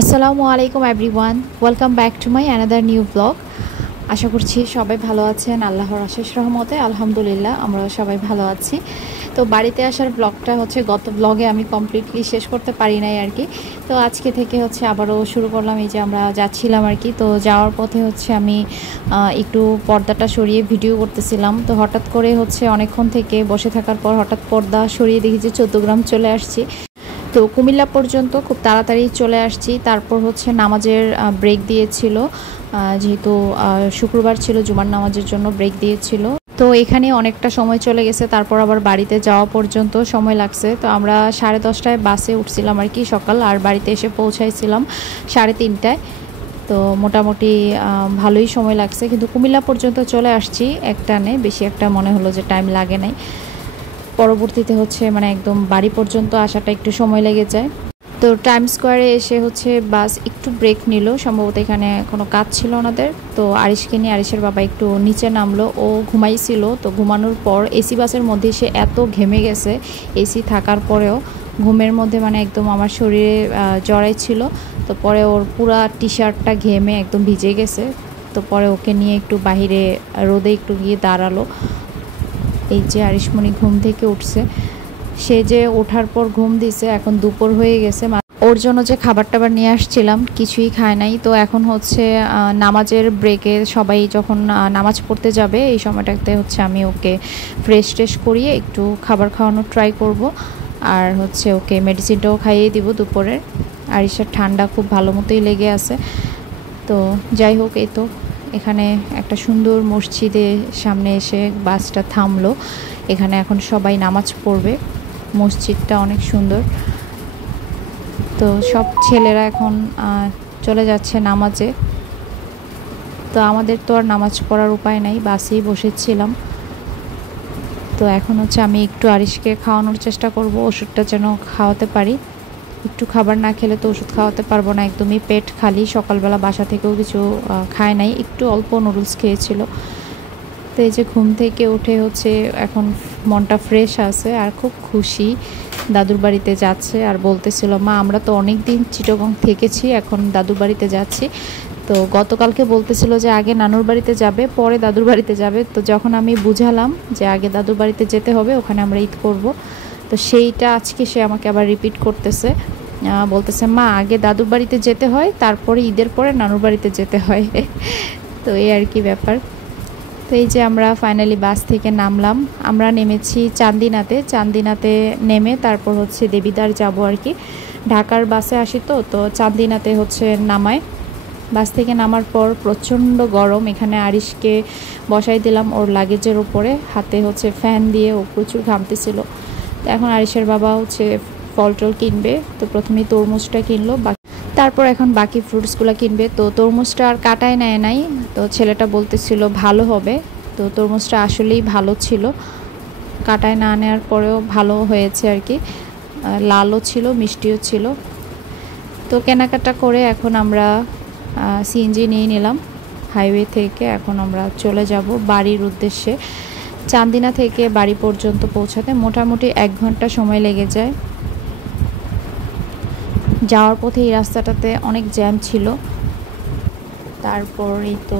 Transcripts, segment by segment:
আসসালামু আলাইকুম everyone, welcome back to my another new blog. আশা করছি সবাই ভালো আছেন। আল্লাহর অশেষ রহমতে আলহামদুলিল্লাহ আমরা সবাই ভালো আছি। তো বাড়িতে আসার ব্লগটা গত ব্লগে আমি কমপ্লিটলি শেষ করতে পারি নাই আর কি। তো আজকে থেকে আবারও শুরু করলাম। এই যে আমরা যাচ্ছিলাম আর কি। তো যাওয়ার পথে আমি একটু পর্দাটা সরিয়ে ভিডিও করতেছিলাম। তো হঠাৎ করে অনেকক্ষণ থেকে বসে থাকার পর হঠাৎ পর্দা সরিয়ে দেখি যে 14 গ্রাম চলে আসছি। তো কুমিল্লা পর্যন্ত খুব তাড়াতাড়ি চলে আসছি। তারপর নামাজের ব্রেক দিয়েছিল, যেহেতু শুক্রবার ছিল, জুমার নামাজের জন্য ব্রেক দিয়েছিল। তো এখানে অনেকটা সময় চলে গেছে। তারপর আবার বাড়িতে যাওয়া পর্যন্ত সময় লাগছে। তো আমরা 10:30টায় বাসে উঠছিলাম আর কি সকাল, আর বাড়িতে এসে পৌঁছাইছিলাম 3:30টায়। তো মোটামুটি ভালোই সময় লাগছে, কিন্তু কুমিল্লা পর্যন্ত চলে আসছি একটানে, বেশি একটা মনে হলো যে টাইম লাগে নাই। পরবর্তীতে একদম বাড়ি পর্যন্ত আসাটা একটু সময় লেগে যায়। তো টাইম স্কোয়ারে এসে বাস একটু ব্রেক নিল, সম্ভবত এখানে কোনো কাজ ছিল ওনাদের। তো আরিশকে নিয়ে আরিশের বাবা একটু নিচে নামলো, ও ঘুমাইছিল। তো ঘুমানোর পর এসি বাসের মধ্যে সে এত ঘেমে গেছে, এসি থাকার পরেও ঘুমের মধ্যে একদম আমার শরীরে জড়াইছিল। তো পরে ওর পুরা টি শার্টটা ঘেমে একদম ভিজে গেছে। তো পরে ওকে নিয়ে একটু বাহিরে রোদে একটু গিয়ে দাঁড়ালো। এই যে আরিশমণি ঘুম থেকে উঠছে, সে যে ওঠার পর ঘুম দিছে, এখন দুপুর হয়ে গেছে। ওর জন্য যে খাবার টাবার নিয়ে আসছিলাম কিছুই খায় নাই। তো এখন নামাজের ব্রেকে সবাই যখন নামাজ পড়তে যাবে, এই সময়টাতে আমি ওকে ফ্রেশ ট্রেশ করিয়ে একটু খাবার খাওয়ানোর ট্রাই করব। আর ওকে মেডিসিনটাও খাইয়ে দিব দুপুরের। আরিশার ঠান্ডা খুব ভালো মতোই লেগে আছে। তো যাই হোক, এই তো এখানে একটা সুন্দর মসজিদের সামনে এসে বাসটা থামলো। এখানে এখন সবাই নামাজ পড়বে। মসজিদটা অনেক সুন্দর। তো সব ছেলেরা এখন চলে যাচ্ছে নামাজে। তো আমাদের তো আর নামাজ পড়ার উপায় নাই, বাসেই বসেছিলাম। তো এখন আমি একটু আরিশকে খাওয়ানোর চেষ্টা করব, ওষুধটা যেন খাওয়াতে পারি। একটু খাবার না খেলে তো ওষুধ খাওয়াতে পারবো না, একদমই পেট খালি। সকালবেলা বাসা থেকেও কিছু খায় নাই, একটু অল্প নুডলস খেয়েছিল। তো এই যে ঘুম থেকে উঠে এখন মনটা ফ্রেশ আছে আর খুব খুশি। দাদুর বাড়িতে যাচ্ছে আর বলতেছিল, মা আমরা তো অনেক দিন চিটাগং থেকেছি, এখন দাদুর বাড়িতে যাচ্ছি। তো গতকালকে বলতেছিল যে আগে নানুর বাড়িতে যাবে, পরে দাদুর বাড়িতে যাবে। তো যখন আমি বুঝালাম যে আগে দাদুর বাড়িতে যেতে হবে, ওখানে আমরা ঈদ করব, তো সেইটা আজকে সে আমাকে আবার রিপিট করতেছে। বলতেছে, মা আগে দাদুর বাড়িতে যেতে হয়, তারপরে ঈদের পরে নানুর বাড়িতে যেতে হয়। তো এই আর কি ব্যাপার। তো এই যে আমরা ফাইনালি বাস থেকে নামলাম। আমরা নেমেছি চান্দিনাতে নেমে তারপর দেবিদ্বার যাব আর কি। ঢাকার বাসে আসি, তো চান্দিনাতে নামায়। বাস থেকে নামার পর প্রচণ্ড গরম। এখানে আরিশকে বসাই দিলাম ওর লাগেজের উপরে, হাতে ফ্যান দিয়ে, ও প্রচুর ঘামতেছিল। তো এখন আরিশের বাবা ফল টল কিনবে। তো প্রথমেই তরমুজটা কিনলো, তারপর এখন বাকি ফ্রুটসগুলো কিনবে। তো তরমুজটা আর কাটায় নেয় নাই, তো ছেলেটা বলতেছিল ভালো হবে। তো তরমুজটা আসলেই ভালো ছিল, কাটায় না নেওয়ার পরেও ভালো হয়েছে আর কি। লালও ছিল, মিষ্টিও ছিল। তো কেনাকাটা করে এখন আমরা সিএনজি নিয়ে নিলাম হাইওয়ে থেকে। এখন আমরা চলে যাব বাড়ির উদ্দেশ্যে। চান্দিনা থেকে বাড়ি পর্যন্ত পৌঁছাতে মোটামুটি 1 ঘন্টা সময় লেগে যায়। যাওয়ার পথে এই রাস্তাটাতে অনেক জ্যাম ছিল। তারপর এই তো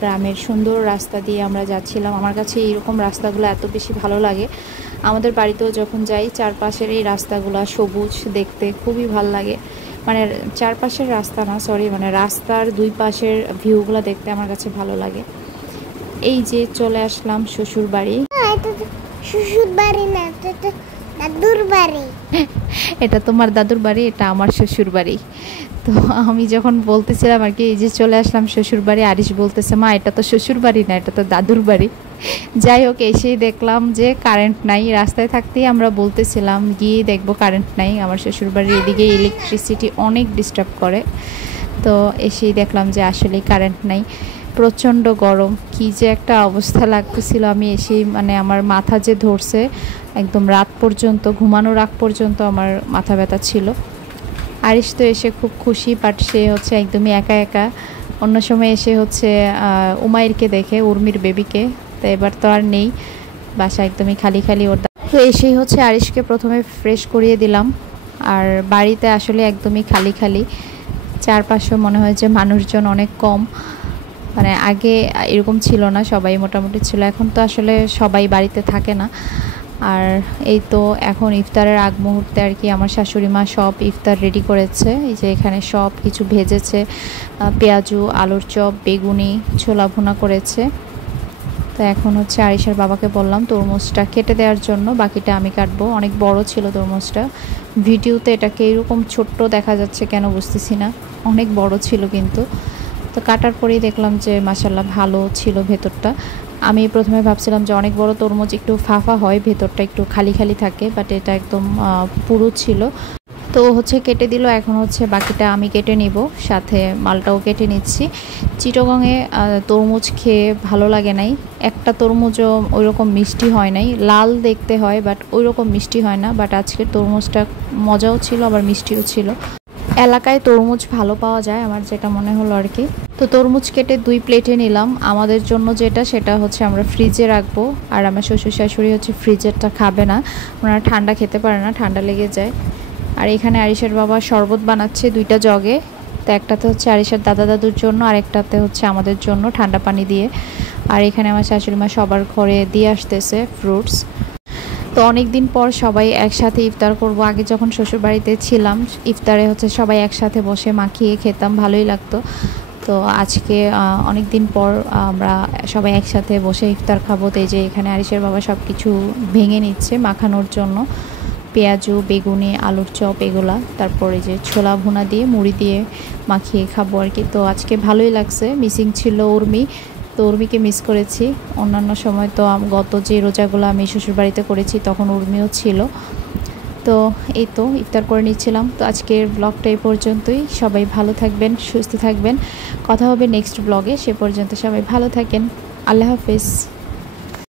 গ্রামের সুন্দর রাস্তা দিয়ে আমরা যাচ্ছিলাম। আমার কাছে এইরকম রাস্তাগুলো এত বেশি ভালো লাগে। আমাদের বাড়িতেও যখন যাই, চারপাশের এই রাস্তাগুলো সবুজ দেখতে খুবই ভালো লাগে। চারপাশের রাস্তা না, সরি, রাস্তার দুই পাশের ভিউগুলো দেখতে আমার কাছে ভালো লাগে। এই যে চলে আসলাম শ্বশুর বাড়ি। শ্বশুর বাড়ি না, দাদুর বাড়ি। এটা তোমার দাদুর বাড়ি, এটা আমার শ্বশুর বাড়ি। তো আমি যখন বলতেছিলাম আর কি, এই যে চলে আসলাম শ্বশুর বাড়ি, আরিশ বলতেছে, মা এটা তো শ্বশুর বাড়ি না, এটা তো দাদুর বাড়ি। যাই হোক, এসেই দেখলাম যে কারেন্ট নাই। রাস্তায় থাকতেই আমরা বলতেছিলাম গিয়ে দেখবো কারেন্ট নাই। আমার শ্বশুর বাড়ির এদিকে ইলেকট্রিসিটি অনেক ডিস্টার্ব করে। তো এসেই দেখলাম যে আসলেই কারেন্ট নাই। প্রচণ্ড গরম, কী যে একটা অবস্থা লাগতেছিল। আমি এসেই আমার মাথা যে ধরছে, একদম রাত পর্যন্ত, ঘুমানোর আগ পর্যন্ত আমার মাথা ব্যথা ছিল। আরিশ তো এসে খুব খুশি, বাট সে একদমই একা একা। অন্য সময় এসে উমাইরকে দেখে, উর্মির বেবিকে। তো এবার তো আর নেই, বাসা একদমই খালি খালি ওর। তো এসেই আরিশকে প্রথমে ফ্রেশ করিয়ে দিলাম। আর বাড়িতে আসলে একদমই খালি খালি। চারপাশে মনে হয় যে মানুষজন অনেক কম, মানে আগে এরকম ছিল না, সবাই মোটামুটি ছিল। এখন তো আসলে সবাই বাড়িতে থাকে না। আর এই তো এখন ইফতারের আগ মুহূর্তে আর কি আমার শাশুড়ি মা সব ইফতার রেডি করেছে। এই যে এখানে সব কিছু ভেজেছে, পেঁয়াজু, আলুর চপ, বেগুনি, ছোলা ভুনা করেছে। তো এখন হচ্ছে আরিশার বাবাকে বললাম তরমুজটা কেটে দেওয়ার জন্য, বাকিটা আমি কাটবো। অনেক বড় ছিল তরমুজটা, ভিডিওতে এটাকে এরকম ছোট্ট দেখা যাচ্ছে কেন বুঝতেছি না, অনেক বড় ছিল কিন্তু। তো কাটার পরেই দেখলাম যে মাশাল্লাহ ভালো ছিল ভেতরটা। আমি প্রথমে ভাবছিলাম যে অনেক বড় তরমুজ একটু ফাঁফা হয়, ভেতরটা একটু খালি খালি থাকে, বাট এটা একদম পুরো ছিল। তো হচ্ছে কেটে দিল, এখন হচ্ছে বাকিটা আমি কেটে নিব, সাথে মালটাও কেটে নিচ্ছি। চিটাগংয়ে তরমুজ খেয়ে ভালো লাগে নাই, একটা তরমুজও ওই রকম মিষ্টি হয় নাই, লাল দেখতে হয় বাট ওই রকম মিষ্টি হয় না। বাট আজকের তরমুজটা মজাও ছিল আবার মিষ্টিও ছিল। এলাকায় তরমুজ ভালো পাওয়া যায় আমার যেটা মনে হলো আর কি। তো তরমুজ কেটে 2 প্লেটে নিলাম। আমাদের জন্য যেটা সেটা হচ্ছে আমরা ফ্রিজে রাখবো, আর আমার শ্বশুর শাশুড়ি হচ্ছে ফ্রিজেরটা খাবে না, ওনারা ঠান্ডা খেতে পারে না, ঠান্ডা লেগে যায়। আর এখানে আরিশার বাবা শরবত বানাচ্ছে 2টা জগে। তো একটাতে হচ্ছে আরিশার দাদা দাদুর জন্য, আর একটাতে হচ্ছে আমাদের জন্য ঠান্ডা পানি দিয়ে। আর এখানে আমার শাশুড়ি মা সবার ঘরে দিয়ে আসতেছে ফ্রুটস। তো অনেক দিন পর সবাই একসাথে ইফতার করব। আগে যখন শ্বশুর বাড়িতে ছিলাম ইফতারে হচ্ছে সবাই একসাথে বসে মাখিয়ে খেতাম, ভালোই লাগতো। তো আজকে অনেক দিন পর আমরা সবাই একসাথে বসে ইফতার খাবো। তো এই যে এখানে আরিশের বাবা সব কিছু ভেঙে নিচ্ছে মাখানোর জন্য, পেঁয়াজু, বেগুনি, আলুর চপ এগুলা, তারপরে যে ছোলা ভুনা দিয়ে মুড়ি দিয়ে মাখিয়ে খাবো আর কি। তো আজকে ভালোই লাগছে। মিসিং ছিল উর্মি, তো উর্মিকে মিস করেছি। অন্যান্য সময় তো গত যে রোজাগুলো আমি শ্বশুরবাড়িতে করেছি তখন উর্মিও ছিল। তো এই তো ইফতার করে নিচ্ছিলাম। তো আজকের ব্লগটা এই পর্যন্তই। সবাই ভালো থাকবেন, সুস্থ থাকবেন। কথা হবে নেক্সট ব্লগে, সে পর্যন্ত সবাই ভালো থাকেন। আল্লাহ হাফেজ।